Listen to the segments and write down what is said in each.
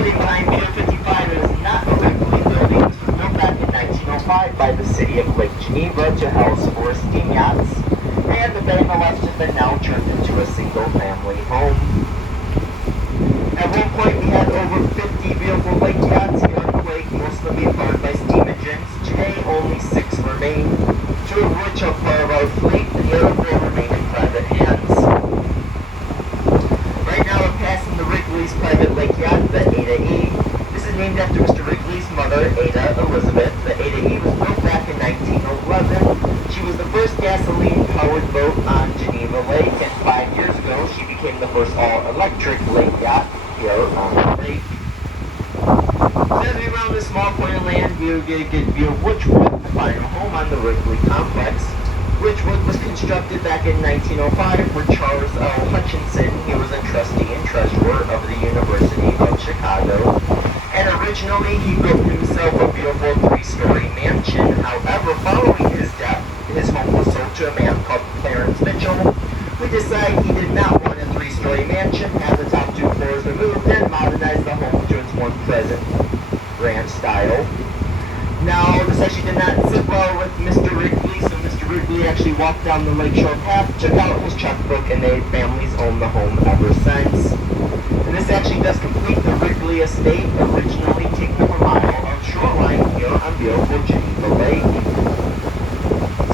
building behind Pier 55 is not a Wrigley building. This was built back in 1905 by the city of Lake Geneva to house 4 steam yachts, and the bay on the left has been now turned into a single-family home. At one point, we had over 50 beautiful lake yachts here on the lake, most of them being powered by steam engines. Today, only 6 remain, 2 of which are part of our fleet, and the other 4 remain in private hands. Right now, we're passing the Wrigley's private lake yacht, the Ada E. This is named after Mr. Wrigley's mother, Ada Elizabeth. The Ada E was built back in 1911. She was the first gasoline-powered boat on Geneva Lake, and 5 years ago, she became the first all-electric lake yacht here on the lake. Standing around this small point of land, you get a good view of Witchwood, the final home on the Wrigley complex. Witchwood was constructed back in 1905 for Charles L. Hutchinson. He was a trustee and treasurer of the University of Chicago. And originally, he built himself a beautiful 3-story mansion. However, following his death, his home was sold to a man called Clarence Mitchell, who decided he did not want a 3-story mansion, have the top 2 floors removed, and modernize the home to its more present ranch style. Now, this actually did not sit well with Mr. Wrigley, so Mr. Wrigley actually walked down the lakeshore path, took out his checkbook, and the family's owned the home ever since. And this actually does complete the Wrigley estate, originally taking up a mile of shoreline here on beautiful Geneva Lake.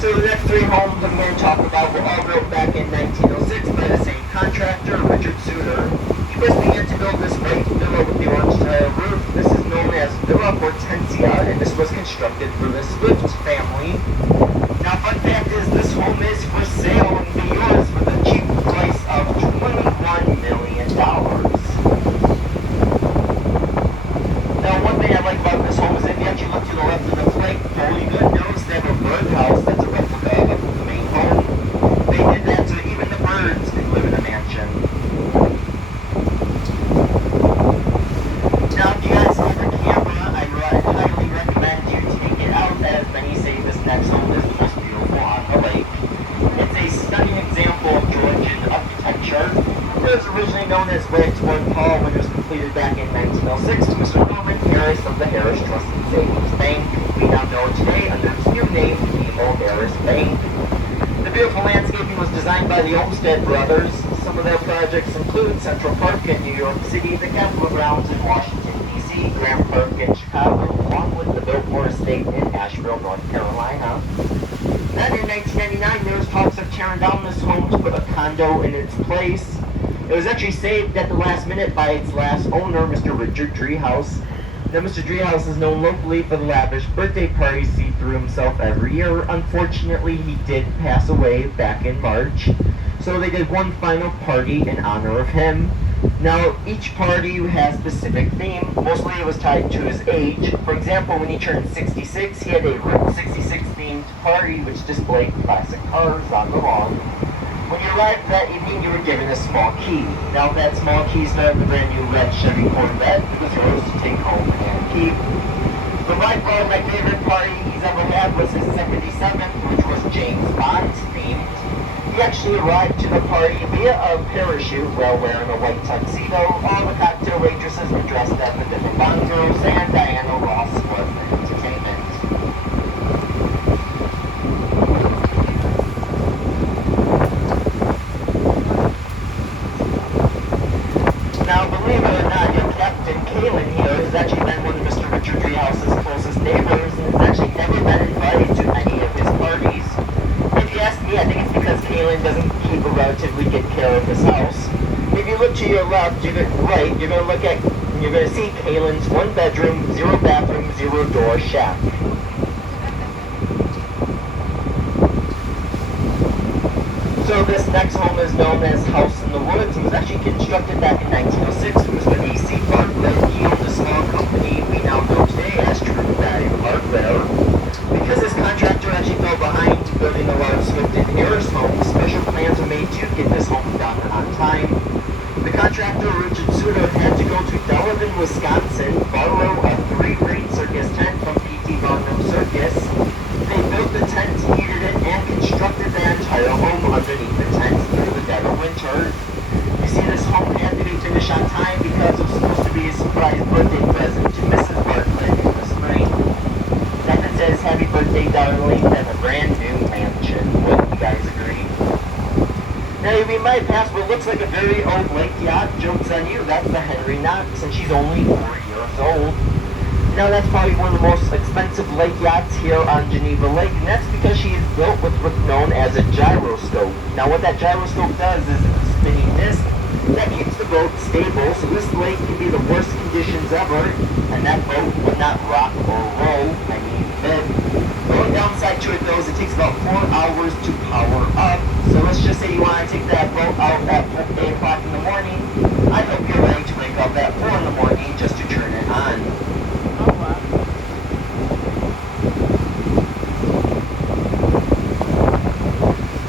So the next 3 homes I'm going to talk about were all built back in 1906 by the same contractor, Richard Suter. He first began to build this white villa with the orange tile roof. This is known as Villa Hortensia, and this was constructed for the Swift family. Now, fun fact is, this home is for sale and be yours for the cheap price of $21 million. Now, one thing I like about this home is if you actually look to the left of the flank, you could notice they have a birdhouse that's a replica of the main home. They did that so even the birds can live in a mansion. Now, if you guys have a camera, I highly recommend you take it out, as many say this next home is the most beautiful on the lake. It's a stunning example of Georgian architecture. It was originally known as Waxwork Hall when it was completed back in 1906 by Mr. Norman Harris of the Harris Trust and Savings Bank. We now know it today under its new name, BMO Harris Bank. The beautiful landscaping was designed by the Olmsted brothers. Some of their projects include Central Park in New York City, the Capitol Grounds in Washington, D.C., Grant Park in Chicago, along with the Biltmore Estate in Asheville, North Carolina. Then in 1999, there was talks of tearing down this home to put a condo in its place. It was actually saved at the last minute by its last owner, Mr. Richard Driehaus. Now, Mr. Driehaus is known locally for the lavish birthday parties he threw himself every year. Unfortunately, he did pass away back in March, so they did one final party in honor of him. Now, each party has a specific theme. Mostly it was tied to his age. For example, when he turned 66, he had a Route 66 themed party which displayed classic cars on the lawn. When you arrived that evening, you were given a small key. Now, that small key started the brand new red Chevy Corvette. It was yours to take home and keep. But by far, my favorite party he's ever had was his 77th, which was James Bond themed. He actually arrived to the party via a parachute while wearing a white tuxedo. All the cocktail waitresses were dressed as the different Bond girls, and Diana Ross was the entertainment. Now, believe it or not, your Captain Kalen here has actually been one of Mr. Richard Driehaus's closest neighbors, and has actually never been invited to any of his parties. If you ask me, I think it's because Kalen doesn't keep a relatively good care of his house. If you look to your left, you're going to see Kalen's 1-bedroom, 0-bathroom, 0-door shack. So this next home is known as House in the Woods. It was actually constructed back in 1906. It was with A.C. Bartlett. He owned a small company we now know today as True Value Hardware. Because this contractor actually fell behind building a large Swift and Harris home, special plans were made to get this home done on time. The contractor, Richard Suter, had to go to Delavan, Wisconsin, borrow a 3-ring circus tent from P.T. Barnum Circus. They built the tent, heated it, and constructed the entire home underneath the tent through the winter. You see, this home had to be finished on time because it was supposed to be a surprise birthday might pass what looks like a very old lake yacht. Joke's on you, that's the Henry Knox, and she's only 4 years old. Now that's probably one of the most expensive lake yachts here on Geneva Lake, and that's because she is built with what's known as a gyroscope. Now what that gyroscope does is it's a spinning disc that keeps the boat stable, so this lake can be the worst conditions ever, and that boat would not rock or roll, fit. The only downside to it though is it takes about 4 hours to power up, so let's just say you want to take that boat out at 8 o'clock in the morning. I hope you're ready to wake up at 4 in the morning just to turn it on.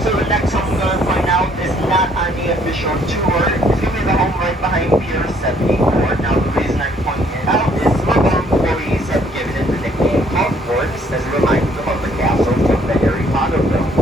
So the next home we're going to find out is not on the official tour. It's going to be the home right behind Pier 74. Now the reason I'm pointing it out is some of our employees have given it the nickname Hogwarts as a reminder of the castle from the Harry Potter films.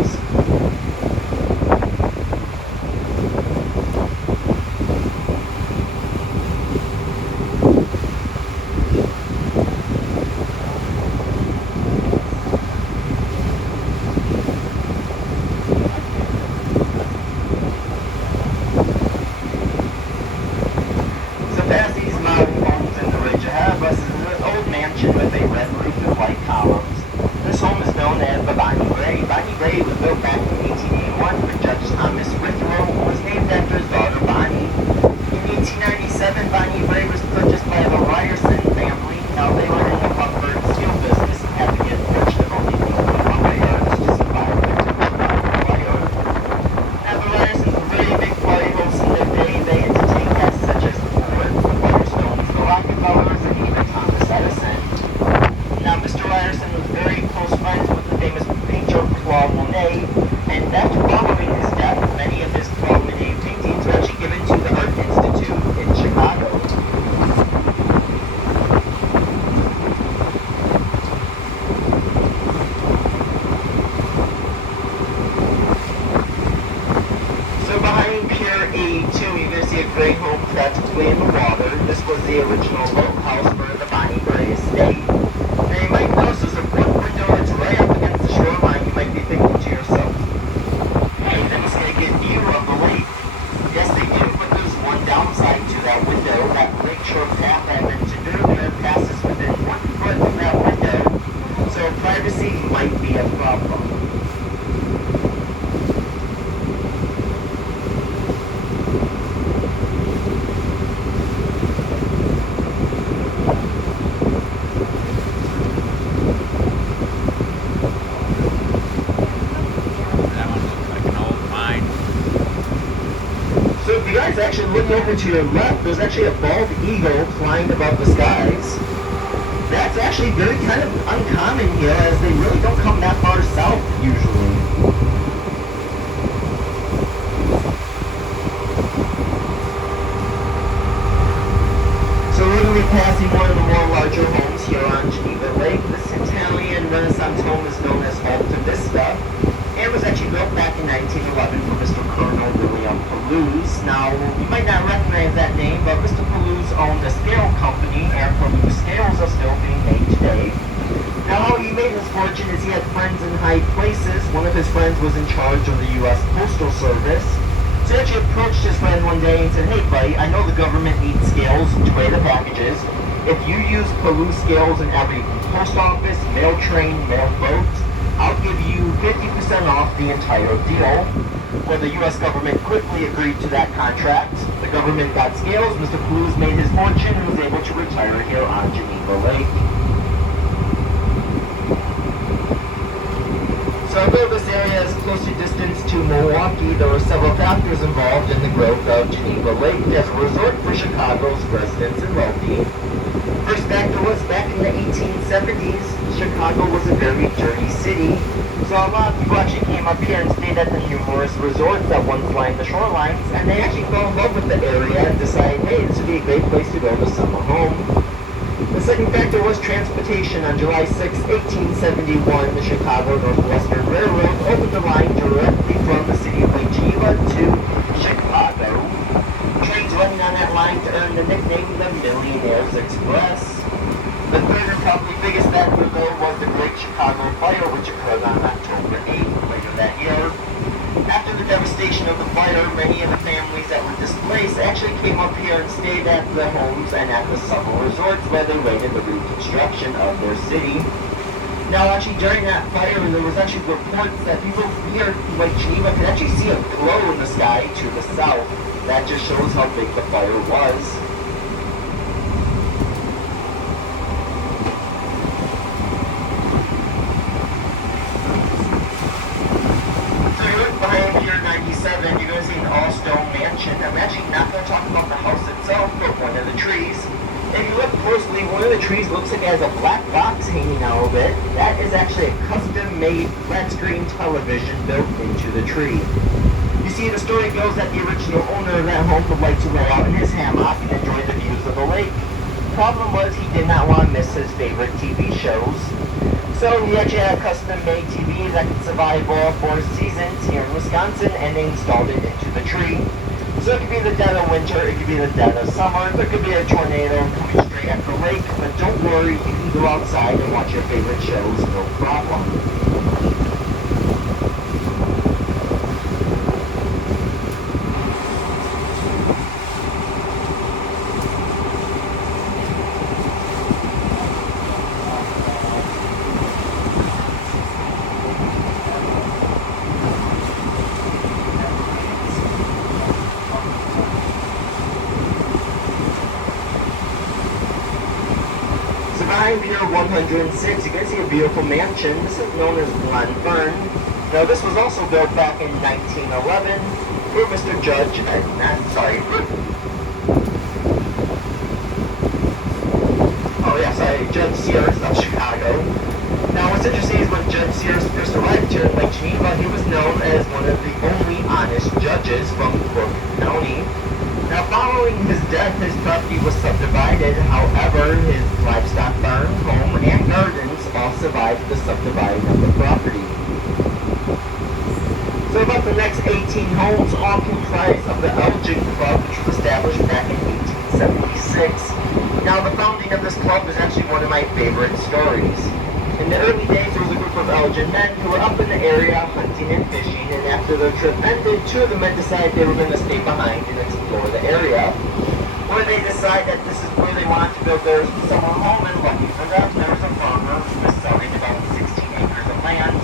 Actually, looking over to your left, there's actually a bald eagle flying above the skies. That's actually very kind of uncommon here, as they really don't come that far south usually. So we're going to be passing one of the more larger homes here on Geneva Lake. This Italian Renaissance home is known as Alta Vista, and was actually built back in 1911 for Mr. Colonel William Palouse. Now, you might not recognize that name, but Mr. Palouse owned a scale company, and Palouse scales are still being made today. Now, how he made his fortune is he had friends in high places. One of his friends was in charge of the U.S. Postal Service. So he actually approached his friend one day and said, "Hey buddy, I know the government needs scales to weigh the packages. If you use Palouse scales in every post office, mail train, mail boat, I'll give you 50% off the entire deal." Well, the U.S. government quickly agreed to that contract. The government got scales, Mr. Palouse made his fortune, and was able to retire here on Geneva Lake. So although this area is closely distanced to Milwaukee, there are several factors involved in the growth of Geneva Lake as a resort for Chicago's residents and wealthy. First factor was back in the 1870s, Chicago was a very dirty city. So a lot of people actually came up here and stayed at the numerous resorts that once lined the shorelines, and they actually fell in love with the area and decided, hey, this would be a great place to build a summer home. The second factor was transportation. On July 6, 1871, the Chicago Northwestern Railroad opened the line directly from the city of Lake Geneva to Chicago. Trains running on that line to earn the nickname the Millionaire's Express. The third and probably biggest factor, though, was the Great Chicago Fire, which occurred on October 8th later that year. After the devastation of the fire, many of the families that were displaced actually came up here and stayed at the homes and at the summer resorts where they waited the reconstruction of their city. Now, actually, during that fire, there was actually reports that people here in Lake Geneva could actually see a glow in the sky to the south. That just shows how big the fire was. You're going to see an all-stone mansion. I'm actually not going to talk about the house itself, but one of the trees. If you look closely, one of the trees looks like it has a black box hanging out of it. That is actually a custom-made flat-screen television built into the tree. You see, the story goes that the original owner of that home would like to lay out in his hammock and enjoy the views of the lake. Problem was, he did not want to miss his favorite TV shows. So he actually had a custom-made TV that could survive all 4 seasons here in Wisconsin, and they installed it into the tree. So it could be the dead of winter, it could be the dead of summer, there could be a tornado coming straight at the lake, but don't worry, you can go outside and watch your favorite shows, no problem. Behind Pier 106, you can see a beautiful mansion. This is known as Glenfern. Now, this was also built back in 1911 for Mr. Judge, Judge Sears of Chicago. Now, what's interesting is when Judge Sears first arrived here in Lake Geneva, he was known as one of the only honest judges from Cook County. Now, following his death, his property was subdivided. However, his livestock farm, home, and gardens all survived the subdividing of the property. So about the next 18 homes all comprise of the Elgin Club, which was established back in 1876. Now, the founding of this club is actually one of my favorite stories. In the early days, there was a group of Elgin men who were up in the area hunting and fishing, and after their trip ended, 2 of the men decided they were going to stay behind and explore the area. Where they decided that this is where they wanted to build their summer home, and lucky for them, there was a farmer who was selling about 16 acres of land.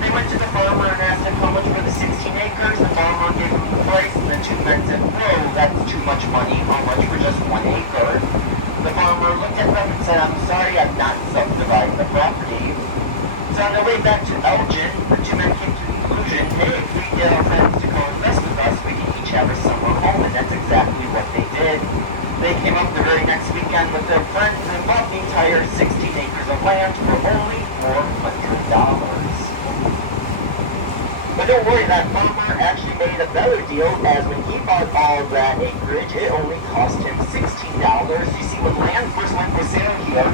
They went to the farmer and asked him how much for the 16 acres. The farmer gave him the price, and the 2 men said, "Whoa, that's too much money. How much for just 1 acre?" The farmer looked at them and said, "I'm sorry, I'm not subdividing the property." So on their way back to Elgin, the 2 men came to the conclusion, "Hey, if we get our friends to go invest with us, we can each have a summer home," and that's exactly what they did. They came up the very next weekend with their friends and bought the entire 16 acres of land for only $400. But don't worry, that farmer actually made a better deal, as when he bought all of that acreage, it only cost him $16. You see, when land first went for sale here,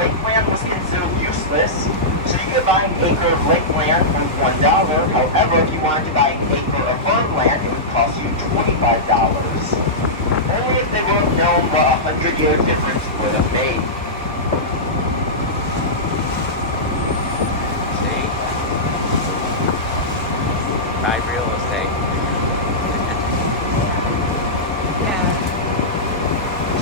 lake land was considered useless, so you could buy an acre of lake land for $1. However, if you wanted to buy an acre of farmland, it would cost you $25. Only if they would have known what a 100-year difference would have made. Buy real estate. Yeah.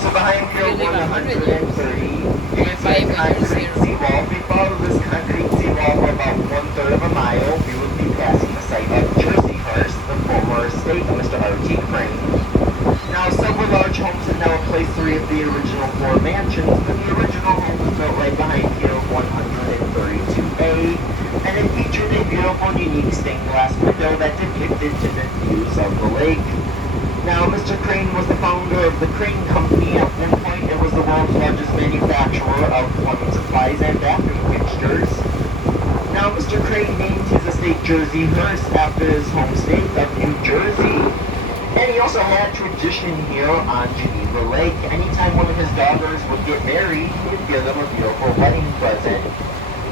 So behind Pier 130, you can see a concrete seawall. If we follow this concrete seawall for about 1/3 of a mile, we would be passing the site of Jerseyhurst, the former estate of Mr. R.T. Crane. Now, several large homes have now replaced 3 of the original 4 mansions, but the original home was built right behind Pier 132A, and it featured a beautiful, unique stained glass window that depicted different views of the lake. Now, Mr. Crane was the founder of the Crane Company. At one point, it was the world's largest manufacturer of plumbing supplies and bathroom fixtures. Now, Mr. Crane named his estate Jerseyhurst after his home state of New Jersey. And he also had tradition here on Geneva Lake. Anytime one of his daughters would get married, he would give them a beautiful wedding present.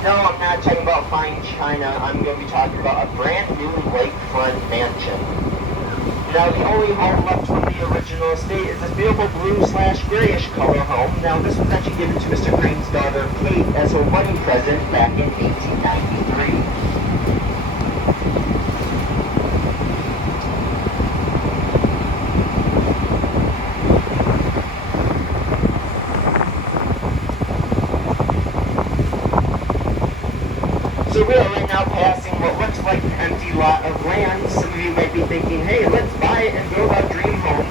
No, I'm not talking about fine china. I'm going to be talking about a brand new lakefront mansion. Now, the only home left from the original estate is this beautiful blue/grayish color home. Now, this was actually given to Mr. Crane's daughter, Kate, as her wedding present back in 1893. now passing what looks like an empty lot of land. Some of you might be thinking, hey, let's buy it and build our dream home.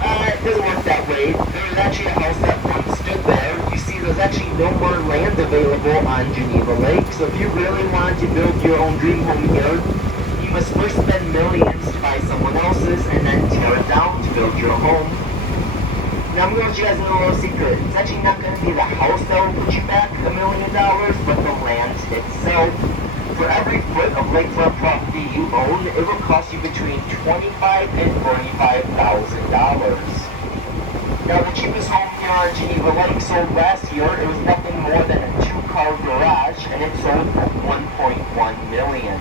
It doesn't work that way. There was actually a house that once stood there. You see, there's actually no more land available on Geneva Lake. So if you really want to build your own dream home here, you must first spend millions to buy someone else's and then tear it down to build your home. Now I'm going to let you guys know a little secret. It's actually not going to be the house that will put you back $1 million, but the land itself. For every foot of lakefront property you own, it will cost you between $25,000 and $45,000. Now the cheapest home here on Geneva Lake sold last year. It was nothing more than a 2-car garage, and it sold for $1.1 million.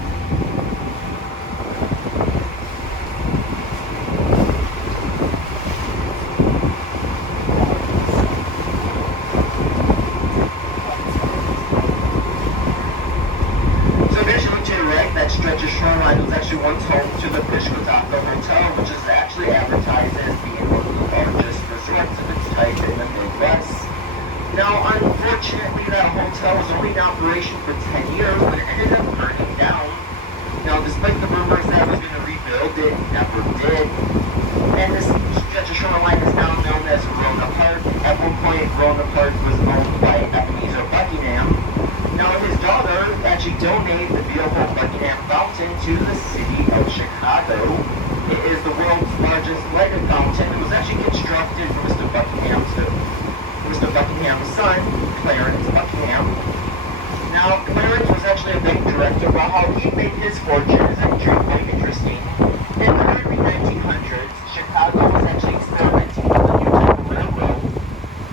Stretch of shoreline was actually once home to the Hotel, which is actually advertised as being one of the largest resorts of its type in the Midwest. Now, unfortunately, that hotel was only in operation for 10 years when it ended up burning down. Now, despite the rumors that it was going to rebuild, it never did. And this stretch of shoreline is now known as Rona Park. At one point, Rona Park was owned by Ebenezer Buckingham. Now, his daughter actually donated the beautiful Buckingham Fountain to the city of Chicago. It is the world's largest lighted fountain. It was actually constructed for Mr. Buckingham's son, Clarence Buckingham. Now, Clarence was actually a big director about how he made his fortune. It's actually quite interesting. In the early 1900s, Chicago was actually experimenting with a new type of railroad.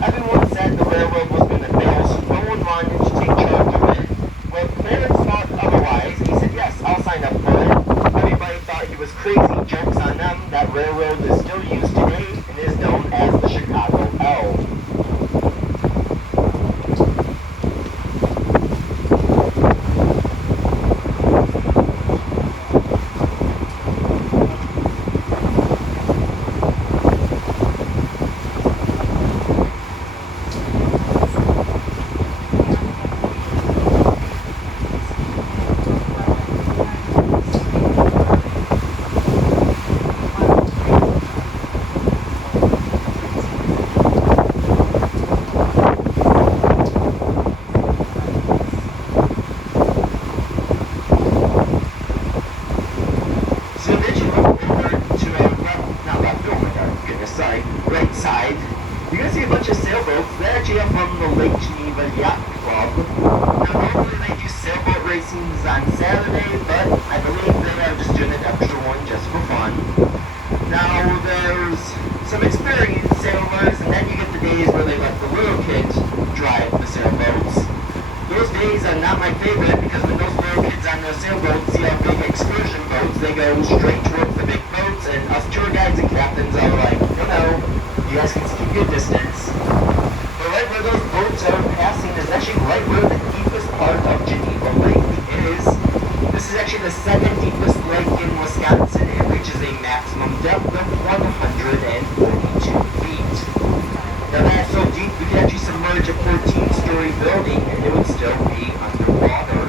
Everyone said the railroad was going to fail, so no one wanted to take charge of it. Well, Clarence thought otherwise, and he said, yes, I'll sign up for it. Everybody thought he was crazy. Jokes on them. That railroad is still used today and is known as the Chicago L. You're going to see a bunch of sailboats. They actually are from the Lake Geneva Yacht Club. Now, normally they do sailboat racings on Saturday, but I believe they are just doing an extra one just for fun. Now, there's some experienced sailors, and then you get the days where they let the little kids drive the sailboats. Those days are not my favorite, because when those little kids on those sailboats see our big excursion boats, they go straight towards the big boats, and us tour guides and captains are like, no, you guys can keep your distance. But right where those boats are passing is actually right where the deepest part of Geneva Lake is. This is actually the second deepest lake in Wisconsin. It reaches a maximum depth of 142 feet. Now that's so deep we could actually submerge a 14-story building and it would still be underwater.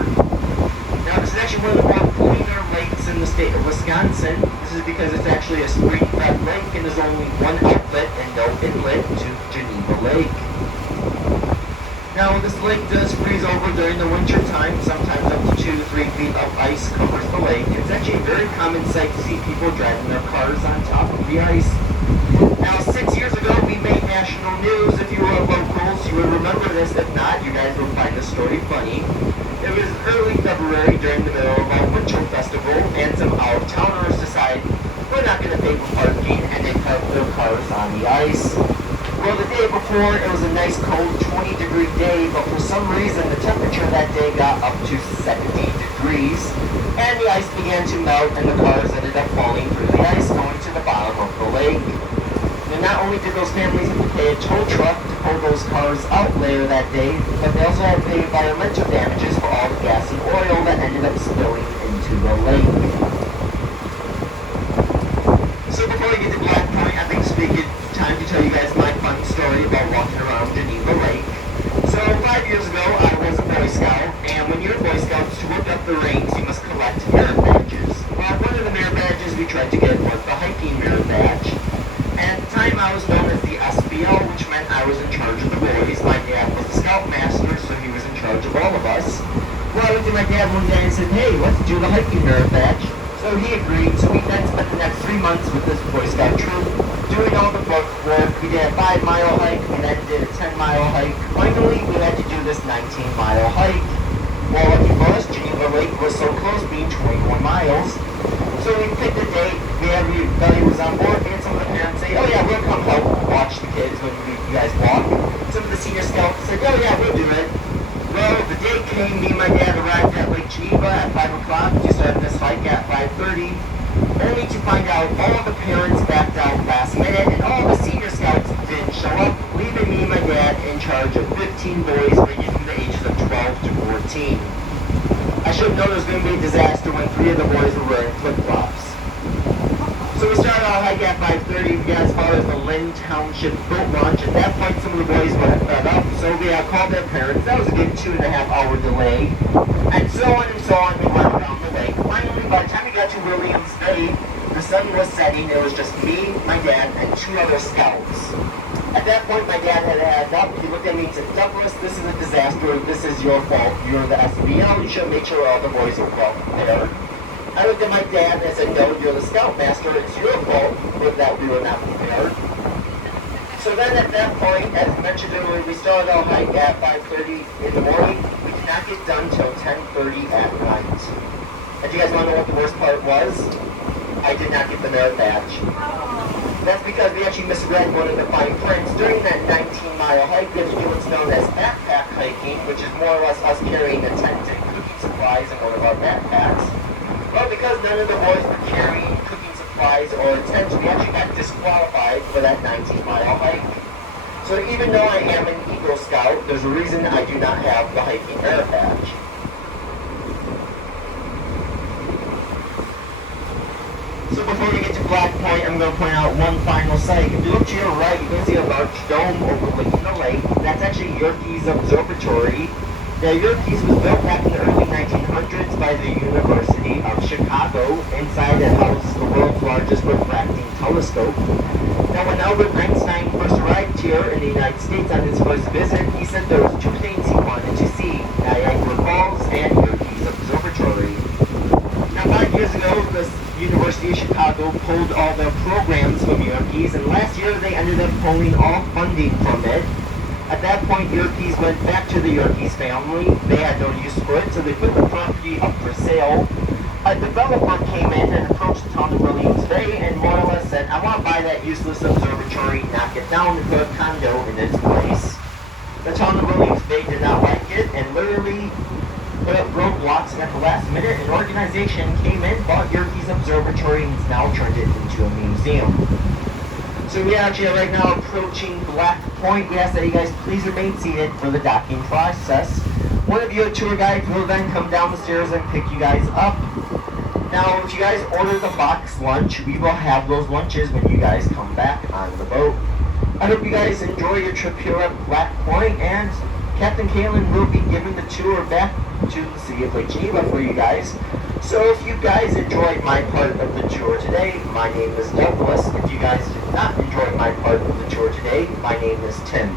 Now this is actually one of the more cleaner lakes in the state of Wisconsin. This is because it's actually a spring-fed lake and there's only one outlet and no inlet to Geneva Lake. Now this lake does freeze over during the winter time. Sometimes up to 2 to 3 feet of ice covers the lake. It's actually a very common sight to see people driving their cars on top of the ice. Now 6 years ago we made national news. If you were locals, you would remember this. If not, you guys will find the story funny. It was early February during the middle of our winter festival, and some out-of-towners decide we're not going to pay for parking, and they park their cars on the ice. Well, the day before, it was a nice cold 20-degree day, but for some reason, the temperature that day got up to 70 degrees, and the ice began to melt, and the cars ended up falling through the ice, going to the bottom of the lake. And not only did those families have to pay a tow truck to pull those cars out later that day, but they also had to pay environmental damages for all the gas and oil that ended up spilling into the lake. So before we get to Black Point, I think it's a good time to tell you guys my fun story about walking around Geneva Lake. So 5 years ago, I was a Boy Scout, and when you're a Boy Scout, to look up the ranks, time, I was known as the SBL, which meant I was in charge of the boys. My dad was the scoutmaster, so he was in charge of all of us. Well, I looked at my dad one day and said, hey, let's do the hiking merit badge. So he agreed, so we then spent the next 3 months with this Boy Scout troop, doing all the book work. We did a 5-mile hike, we then did a 10-mile hike. Finally, we had to do this 19-mile hike. Well, lucky for us, Geneva Lake was so close, being 21 miles. So we picked a date, everybody was on board, and some of the parents say, oh yeah, we'll come help watch the kids when you guys walk. Some of the senior scouts said, oh yeah, we'll do it. Well, the date came, me and my dad arrived at Lake Geneva at 5 o'clock to start this hike at 5:30, only to find out all of the parents backed out last minute, and all the senior scouts didn't show up, leaving me and my dad in charge of 15 boys ranging from the ages of 12 to 14. I should have known it was going to be a disaster when 3 of the boys were wearing flip-flops. So we started our hike at 5:30. We got as far as the Lynn Township boat launch. At that point, some of the boys were fed up, so we called their parents. That was a good 2.5-hour delay. And so on and so on, we went around the lake. Finally, by the time we got to Williams Bay, the sun was setting. It was just me, my dad, and 2 other scouts. At that point, my dad had had up. He looked at me and said, Douglas, this is a disaster. This is your fault. You're the SBL. You should make sure all the boys are well prepared. I looked at my dad and I said, no, you're the scoutmaster. It's your fault that we were not prepared. So then at that point, as mentioned earlier, we started our hike at 5:30 in the morning. We did not get done till 10:30 at night. And do you guys want to know what the worst part was? I did not get the merit badge. That's because we actually misread one of the fine prints. During that 19-mile hike, we had to do what's known as backpack hiking, which is more or less us carrying a tent and cooking supplies in one of our backpacks. Well, because none of the boys were carrying cooking supplies or a tent, we actually got disqualified for that 19-mile hike. So even though I am an Eagle Scout, there's a reason I do not have the hiking merit badge. So before we get to Black Point, I'm going to point out one final site. If you look to your right, you can see a large dome overlooking the lake. That's actually Yerkes Observatory. Now, Yerkes was built back in the early 1900s by the University of Chicago. Inside it houses the world's largest refracting telescope. Now, when Albert Einstein first arrived here in the United States on his first visit, he said there was 2 things he wanted to see: Niagara Falls and Yerkes Observatory. Now, 5 years ago, the University of Chicago pulled all their programs from Yerkes, and last year they ended up pulling all funding from it. At that point, Yerkes went back to the Yerkes family. They had no use for it, so they put the property up for sale. A developer came in and approached the town of Williams Bay and more or less said, I want to buy that useless observatory, knock it down, and put a condo in its place. The town of Williams Bay did not like it and literally put up roadblocks, and at the last minute, an organization came in, bought Yerkes Observatory, and has now turned it into a museum. So we actually are right now approaching Black Point. We ask that you guys please remain seated for the docking process. One of your tour guides will then come down the stairs and pick you guys up. Now, if you guys order the box lunch, we will have those lunches when you guys come back on the boat. I hope you guys enjoy your trip here at Black Point, and Captain Kalen will be giving the tour back to the city of Lake Geneva for you guys. So if you guys enjoyed my part of the tour today, my name is Douglas. If you guys did not enjoy my part of the tour today, my name is Tim.